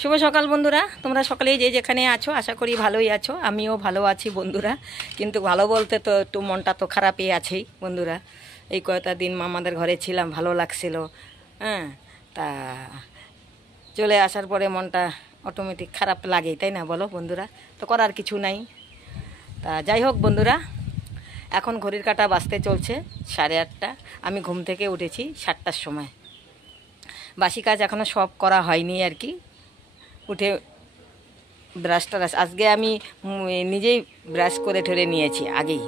শুভ সকাল বন্ধুরা, তোমরা সকালেই যে যেখানে আছো আশা করি ভালোই আছো। আমিও ভালো আছি বন্ধুরা, কিন্তু ভালো বলতে তো একটু মনটা তো খারাপই আছেই বন্ধুরা। এই কয়টা দিন মামাদের ঘরে ছিলাম, ভালো লাগছিল। হ্যাঁ, তা চলে আসার পরে মনটা অটোমেটিক খারাপ লাগেই, তাই না বলো বন্ধুরা? তো করার কিছু নাই। তা যাই হোক বন্ধুরা, এখন ঘড়ির কাঁটা বাজতে চলছে 8:30। আমি ঘুম থেকে উঠেছি 7টার সময়। বাসি কাজ এখনও সব করা হয়নি আর কি। উঠে ব্রাশ টাশ আজকে আমি নিজেই ব্রাশ করে ঠরে নিয়েছি আগেই।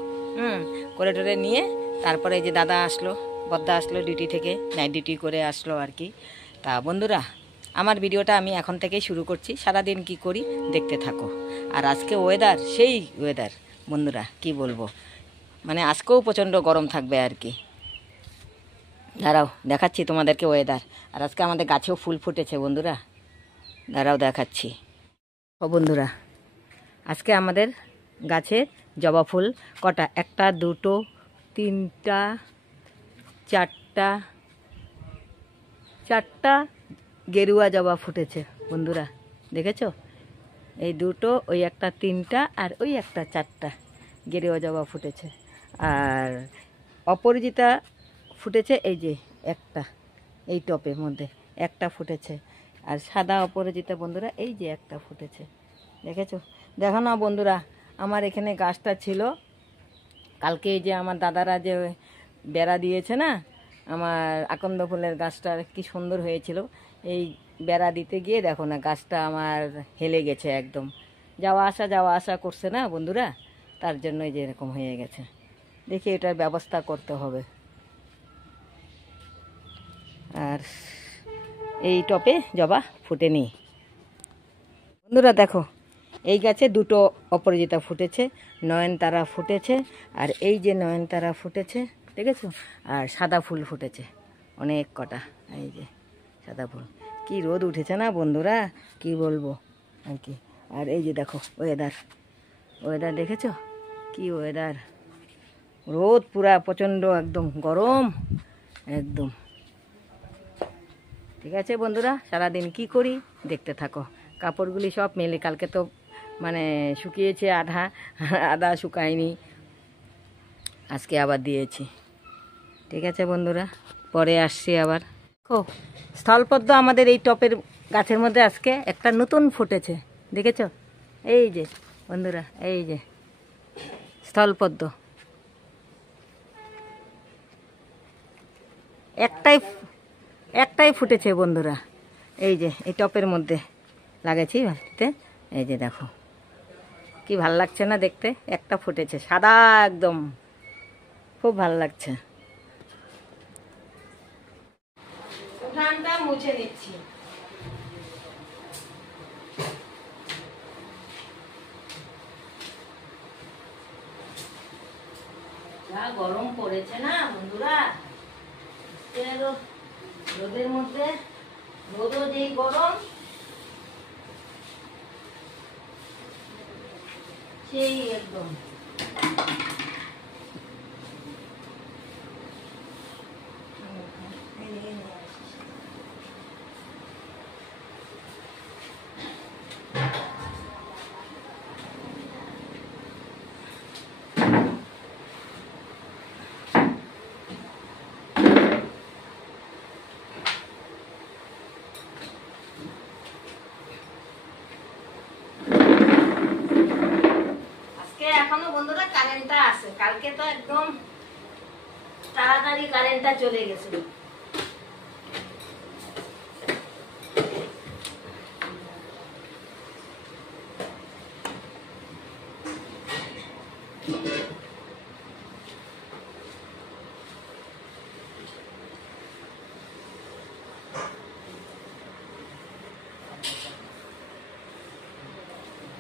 করে ঠরে নিয়ে তারপরে যে দাদা আসলো, বদ্দা আসলো ডিউটি থেকে, নাইট ডিউটি করে আসলো আর কি। তা বন্ধুরা, আমার ভিডিওটা আমি এখন থেকেই শুরু করছি। সারাদিন কি করি দেখতে থাকো। আর আজকে ওয়েদার সেই ওয়েদার বন্ধুরা, কি বলবো, মানে আজকেও প্রচণ্ড গরম থাকবে আর কি। দাঁড়াও দেখাচ্ছি তোমাদেরকে ওয়েদার। আর আজকে আমাদের গাছেও ফুল ফুটেছে বন্ধুরা, দাঁড়াও দেখাচ্ছি। ও বন্ধুরা, আজকে আমাদের গাছে জবা ফুল কটা, 1 2 3 4টা গেরুয়া জবা ফুটেছে বন্ধুরা, দেখেছো? এই 2, ওই 1 3টা, আর ওই 1 4টা গেরুয়া জবা ফুটেছে। আর অপরাজিতা ফুটেছে, এই যে একটা, এই টপের মধ্যে একটা ফুটেছে। আর সাদা অপরাজিতা বন্ধুরা এই যে একটা ফুটেছে, দেখেছো? দেখো না বন্ধুরা, আমার এখানে গাছটা ছিল কালকে, এই যে আমার দাদারা যে বেড়া দিয়েছে না, আমার আকন্দ ফুলের গাছটা কি সুন্দর হয়েছিল। এই বেড়া দিতে গিয়ে দেখো না, গাছটা আমার হেলে গেছে একদম। যাওয়া আসা করছে না বন্ধুরা, তার জন্যই যে এরকম হয়ে গেছে। দেখি এটার ব্যবস্থা করতে হবে। আর এই টপে জবা ফুটেনি বন্ধুরা, দেখো এই গাছে 2 অপরাজিতা ফুটেছে, নয়নতারা ফুটেছে, আর এই যে নয়নতারা ফুটেছে, দেখেছো? আর সাদা ফুল ফুটেছে অনেক কটা, এই যে সাদা ফুল। কি রোদ উঠেছে না বন্ধুরা, কি বলবো আর কি। আর এই যে দেখো ওয়েদার দেখেছো? কি ওয়েদার, রোদ পুরা প্রচণ্ড, একদম গরম একদম। ঠিক আছে বন্ধুরা, সারাদিন কি করি দেখতে থাকো। কাপড়গুলি সব মেলে, কালকে তো মানে শুকিয়েছে আধা শুকায়নি, আজকে আবার দিয়েছি। ঠিক আছে বন্ধুরা, পরে আসছি আবার। দেখো স্থলপদ্ম আমাদের এই টপের গাছের মধ্যে আজকে একটা নতুন ফুটেছে, দেখেছো? এই যে বন্ধুরা, এই যে স্থলপদ্ম একটাই ফুটেছে বন্ধুরা। এই যে এই টপের মধ্যে লাগাইছি ভাবতে, এই যে দেখো কি ভাল লাগছে না দেখতে, একটা ফুটেছে সাদা একদম, খুব ভাল লাগছে। উঠানটা মুছে নিচ্ছি। যা গরম পড়েছে না বন্ধুরা, রোদের মধ্যে রোদও যেই গরম, সেই একদম। এখনো বন্ধুরা কারেন্টটা আছে, কালকে তো একদম তাড়াতাড়ি কারেন্টটা চলে গেছিল।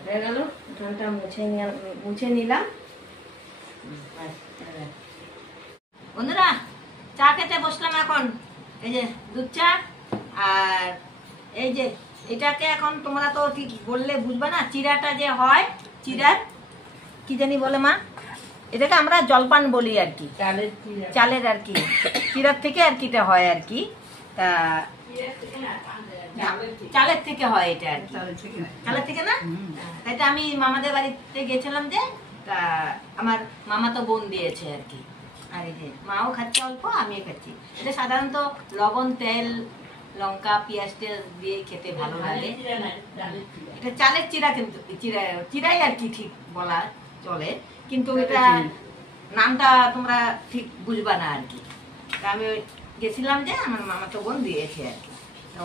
হয়ে গেল, উঠানটা মুছে নিলাম বন্ধুরা। চা খেতে বসলাম এখন, এই যে দুধ চা। আর এই যে এটাকে এখন তোমরা তো ঠিক বললে বুঝবে না, চিরাটা যে হয়, চিরার কি জানি বলে মা, এটাকে আমরা জলপান বলি আর কি, চালের আর কি, চিরার থেকে আর কি এটা হয় আর কি। তা চালের থেকে হয় এটা আর কি। চালের থেকে না? তাই তো আমি মামাদের বাড়িতে গেছিলাম যে, তা আমার মামা তো বোন দিয়েছে আর কি। আর এই যে মাও খাচ্ছে অল্প, আমিও খাচ্ছি। এটা সাধারণত লবণ, তেল, লঙ্কা, পেঁয়াজ টেল দিয়ে খেতে ভালো লাগে। এটা চালের চিরা, কিন্তু চিরাই আর কি ঠিক বলা চলে, কিন্তু এটা নামটা তোমরা ঠিক বুঝবা না আর কি। তা আমি গেছিলাম যে আমার মামা তো বোন দিয়েছে আর কি,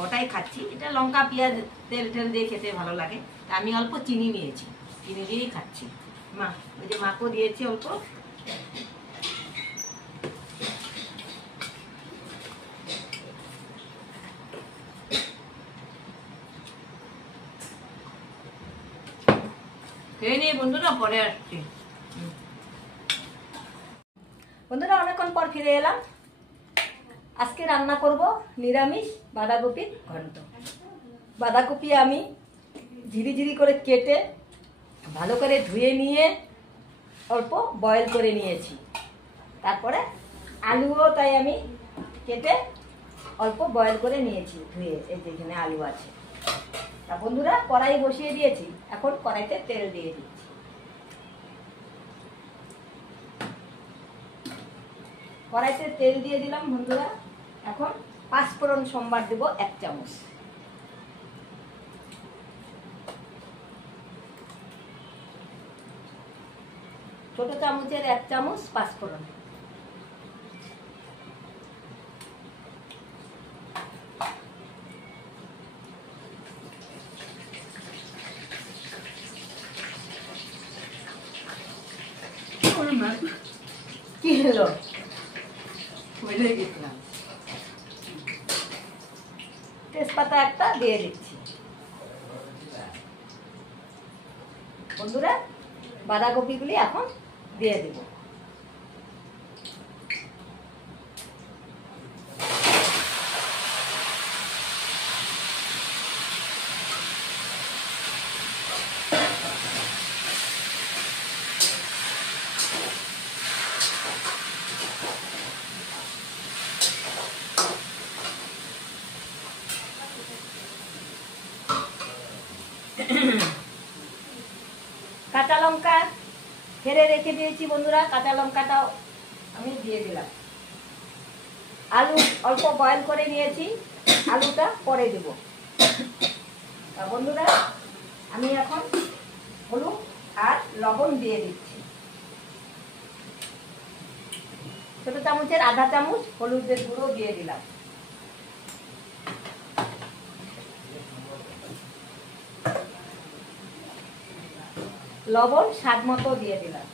ওটাই খাচ্ছি। এটা লঙ্কা, পেঁয়াজ, তেল টেল দিয়ে খেতে ভালো লাগে। তা আমি অল্প চিনি নিয়েছি, চিনি দিয়েই খাচ্ছি। মা ওই যে মাকেও দিয়েছি অল্প। খেয়ে নিয়ে বন্ধুরা পরে আসছি। বন্ধুরা অনেকক্ষণ পর ফিরে এলাম। আজকে রান্না করব নিরামিষ বাঁধাকপির ঘন্ট। বাঁধাকপি আমি ঝিরি করে কেটে ভালো করে ধুয়ে নিয়ে অল্প বয়েল করে নিয়েছি। তারপরে আলুও তাই আমি কেটে অল্প বয়েল করে নিয়েছি ধুয়ে। এই যে এখানে আলু আছে। তা বন্ধুরা কড়াই বসিয়ে দিয়েছি, এখন কড়াইতে তেল দিয়ে দিচ্ছি। কড়াইতে তেল দিয়ে দিলাম বন্ধুরা। এখন পাঁচফোড়ন সম্বার দেব 1 চামচ। ছোট চামচের 1 চামচ পাঁচফোড়ন। কি হলো? তেজপাতা একটা দিয়ে দিচ্ছি। বন্ধুরা বাঁধাকপিগুলি এখন দিয়ে দিব। কাঁচা লঙ্কা ফেলে রেখে দিয়েছি বন্ধুরা, কাঁচা লঙ্কাটাও আমি দিয়ে দিলাম। আলু অল্প বয়েল করে নিয়েছি, আলুটা পরে দেব। বন্ধুরা আমি এখন হলুদ আর লবণ দিয়ে দিচ্ছি। ছোট চামচের আধা চামচ হলুদের গুঁড়ো দিয়ে দিলাম। লবণ স্বাদ মতো দিয়ে দিলাম।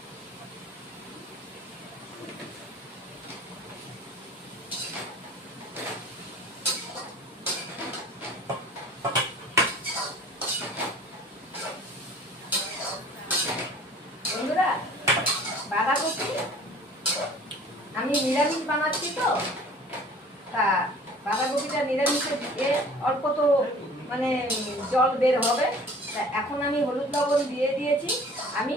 বন্ধুরা বাঁধাকপি আমি নিরামিষ বানাচ্ছি তো, তা বাঁধাকপিটা নিরামিষে দিয়ে অল্প তো মানে জল বের হবে। এখন আমি হলুদ লবণ দিয়ে দিয়েছি, আমি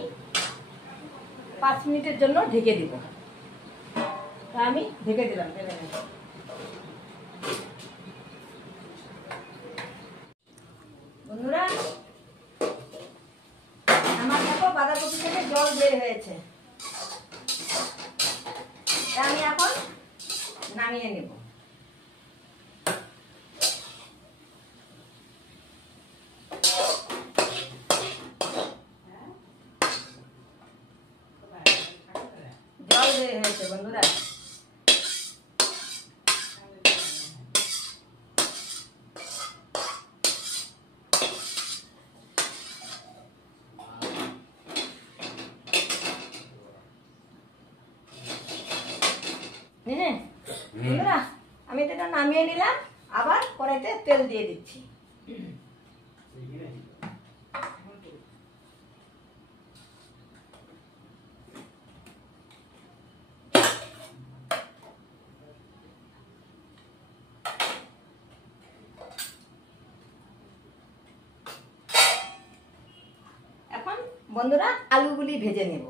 5 মিনিটের জন্য ঢেকে দিব। তা আমি ঢেকে দিলাম। বন্ধুরা আমার দেখো বাঁধাকপি থেকে জল বের হয়েছে, তা আমি এখন নামিয়ে নেব। জল বের হয়েছে বন্ধুরা। বন্ধুরা আমি এটা নামিয়ে নিলাম, আবার কড়াইতে তেল দিয়ে দিচ্ছি। এখন বন্ধুরা আলুগুলি ভেজে নেব।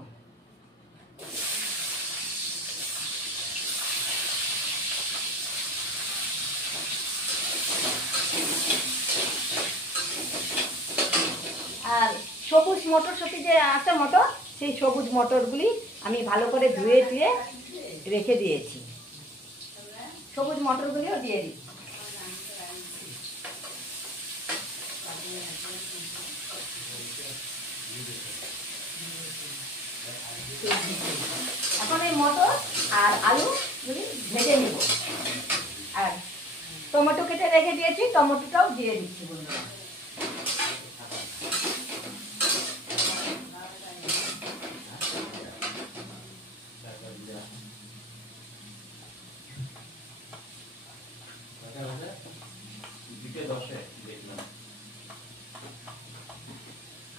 আর সবুজ মটরশুঁটি যে আছে মটর, সেই সবুজ মটরগুলি আমি ভালো করে ধুয়ে টুয়ে রেখে দিয়েছি। সবুজ মটরগুলিও দিয়ে দিই। এখন এই মটর আর আলুগুলি ভেজে নেব। আর টমেটো কেটে রেখে দিয়েছি, টমেটোটাও দিয়ে দিচ্ছি বন্ধুরা।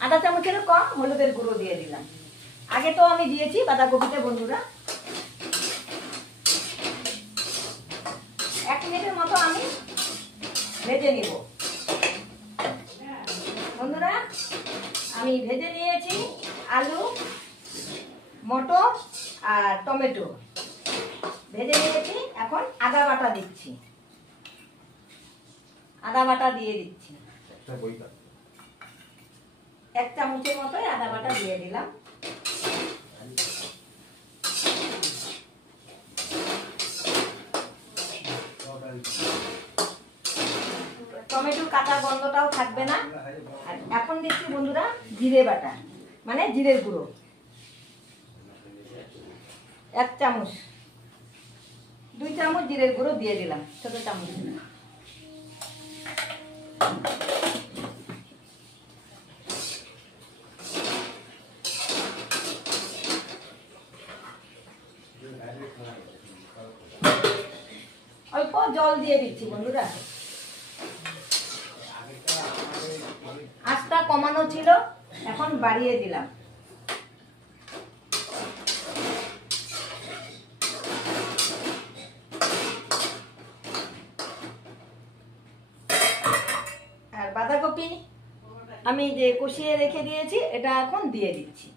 আধা চামচেরও কম হলুদের গুঁড়ো দিয়ে দিলাম। আগে তো আমি দিয়েছি বাঁধাকপিতে বন্ধুরা। 1 মিনিটের মতো আমি ভেজে নিব বন্ধুরা। আমি ভেজে নিয়েছি আলু, মটর আর টমেটো ভেজে নিয়েছি। এখন আদা বাটা দিচ্ছি, আদা বাটা দিয়ে দিচ্ছি। 1 চামচের মতোই আদা বাটা দিয়ে দিলাম। টমেটোর কাঁচা গন্ধটাও থাকবে না। আর এখন দিচ্ছি বন্ধুরা জিরে বাটা, মানে জিরের গুঁড়ো 1 চামচ। 2 চামচ জিরের গুঁড়ো দিয়ে দিলাম, ছোট চামচ। অল্প জল দিয়ে দিচ্ছি বন্ধুরা। আঁচটা কমানো ছিল, এখন বাড়িয়ে দিলাম। আর বাঁধাকপি আমি যে কষিয়ে রেখে দিয়েছি, এটা এখন দিয়ে দিচ্ছি।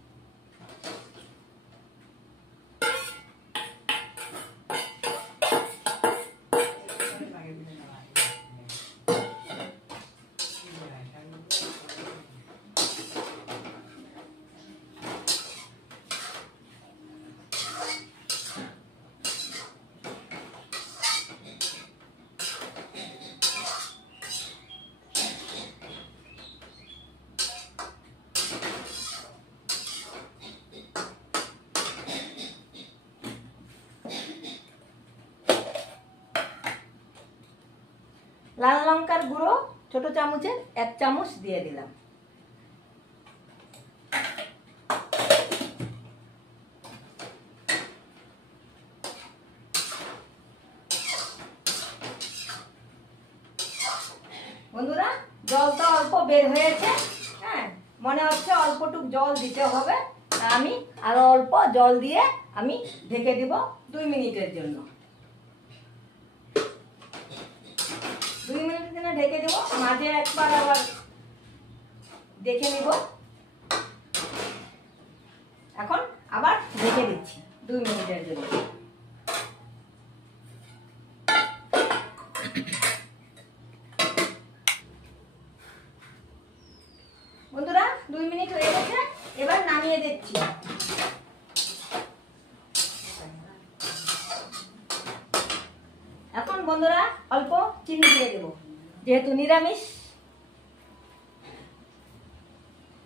লাল লঙ্কার গুঁড়ো ছোট চামচের 1 চামচ দিয়ে দিলাম। বন্ধুরা জলটা অল্প বের হয়েছে, হ্যাঁ মনে হচ্ছে অল্পটুক জল দিতে হবে। আমি আরো অল্প জল দিয়ে আমি ঢেকে দিব 2 মিনিটের জন্য। 2 মিনিটের জন্য ঢেকে দেব। মাঝে একবার আবার দেখে নিব। এখন আবার ঢেকে দিচ্ছি 2 মিনিটের জন্য। বন্ধুরা 2 মিনিট হয়ে গেছে, এবার নামিয়ে দিচ্ছি। এখন বন্ধুরা অল্প চিনি দিয়ে দেব, যেহেতু নিরামিষ।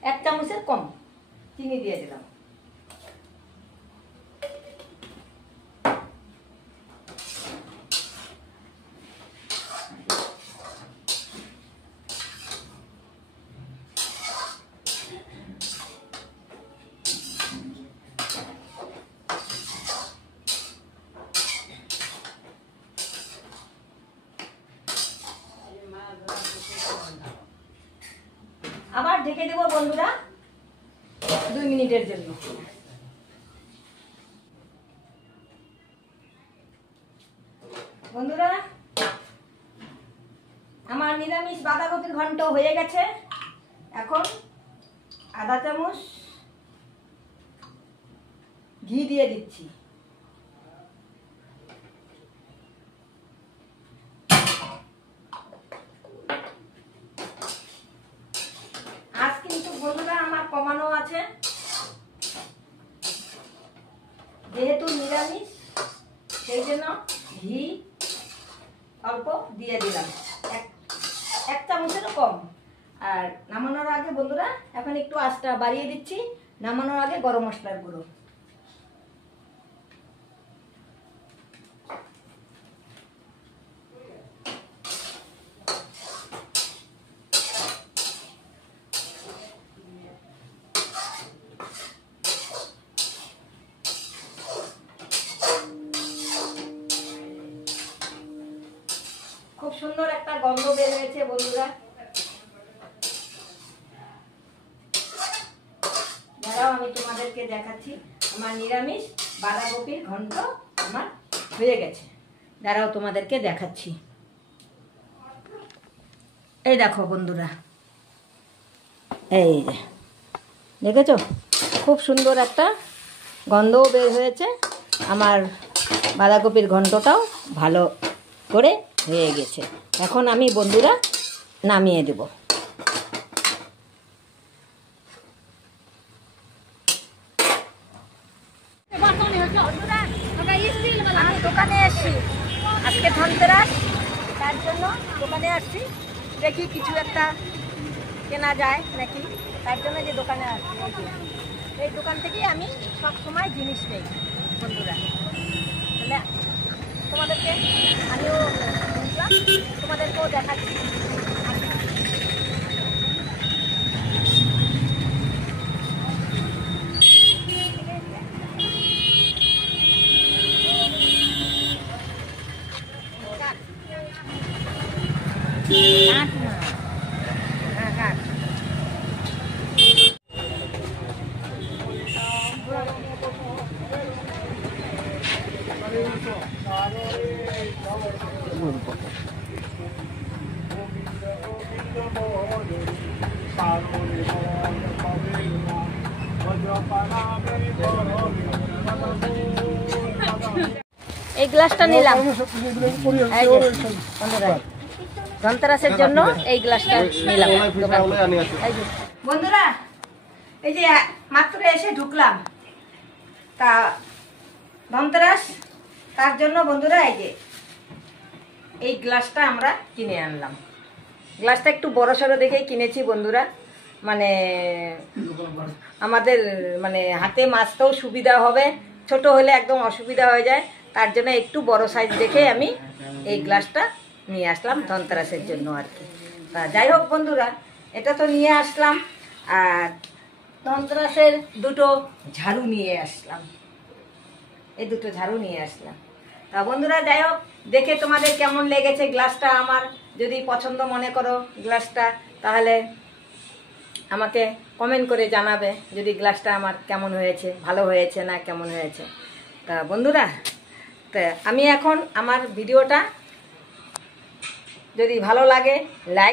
1 চামচের কম চিনি দিয়ে দিলাম। আবার ঢেকে দেব বন্ধুরা 2 মিনিটের জন্য। বন্ধুরা আমার নিরামিষ বাঁধাকপির ঘন্ট হয়ে গেছে। এখন আধা চামচ ঘি দিয়ে দিচ্ছি। আজ কিন্তু কমানো আছে, যেহেতু নিরামিষ সেই জন্য ঘি অল্প দিয়ে দিলাম, এক চামচেরও কম। আর নামানোর আগে বন্ধুরা এখন একটু আঁচটা বাড়িয়ে দিচ্ছি, নামানোর আগে গরম মশলার গুঁড়ো। খুব সুন্দর একটা গন্ধ বের হয়েছে বন্ধুরা। দাঁড়াও আমি তোমাদেরকে দেখাচ্ছি, আমার নিরামিষ বাঁধাকপির ঘন্ট আমার হয়ে গেছে। দাঁড়াও তোমাদেরকে দেখাচ্ছি। এই দেখো বন্ধুরা, এই যে দেখেছো খুব সুন্দর একটা গন্ধও বের হয়েছে, আমার বাঁধাকপির ঘন্টটাও ভালো করে হয়ে গেছে। এখন আমি বন্ধুরা নামিয়ে দেব। আমি দোকানে আসছি, আজকে ধনতেরাস, তার জন্য দোকানে আসছি, দেখি কিছু একটা কেনা যায় নাকি, তার জন্য যে দোকানে আসছি। এই দোকান থেকেই আমি সব সময় জিনিস নেই বন্ধুরা। তাহলে তোমাদেরকে আমিও বুঝলাম, তোমাদেরকেও দেখাচ্ছি। এই গ্লাসটা নিলাম ধনতেরাসের জন্য, এই গ্লাসটা নিলাম বন্ধুরা। এই যে মাত্র এসে ঢুকলাম, তা ধনতেরাস, তার জন্য বন্ধুরা এই যে এই গ্লাসটা আমরা কিনে আনলাম। গ্লাসটা একটু বড় সড়ো দেখেই কিনেছি বন্ধুরা, মানে আমাদের মানে হাতে মাছতেও সুবিধা হবে, ছোট হলে একদম অসুবিধা হয়ে যায়, তার জন্য একটু বড় সাইজ দেখে আমি এই গ্লাসটা নিয়ে আসলাম ধনতেরাসের জন্য আর কি। তা যাই হোক বন্ধুরা, এটা তো নিয়ে আসলাম, আর ধনতেরাসের দুটো ঝাড়ু নিয়ে আসলাম, এই দুটো ঝাড়ু নিয়ে আসলাম। তা বন্ধুরা যাই হোক, দেখে তোমাদের কেমন লেগেছে গ্লাসটা, আমার যদি পছন্দ মনে করো গ্লাসটা, তাহলে আমাকে কমেন্ট করে জানাবে যদি গ্লাসটা আমার কেমন হয়েছে, ভালো হয়েছে না কেমন হয়েছে। তা বন্ধুরা, তা আমি এখন আমার ভিডিওটা যদি ভালো লাগে লাইক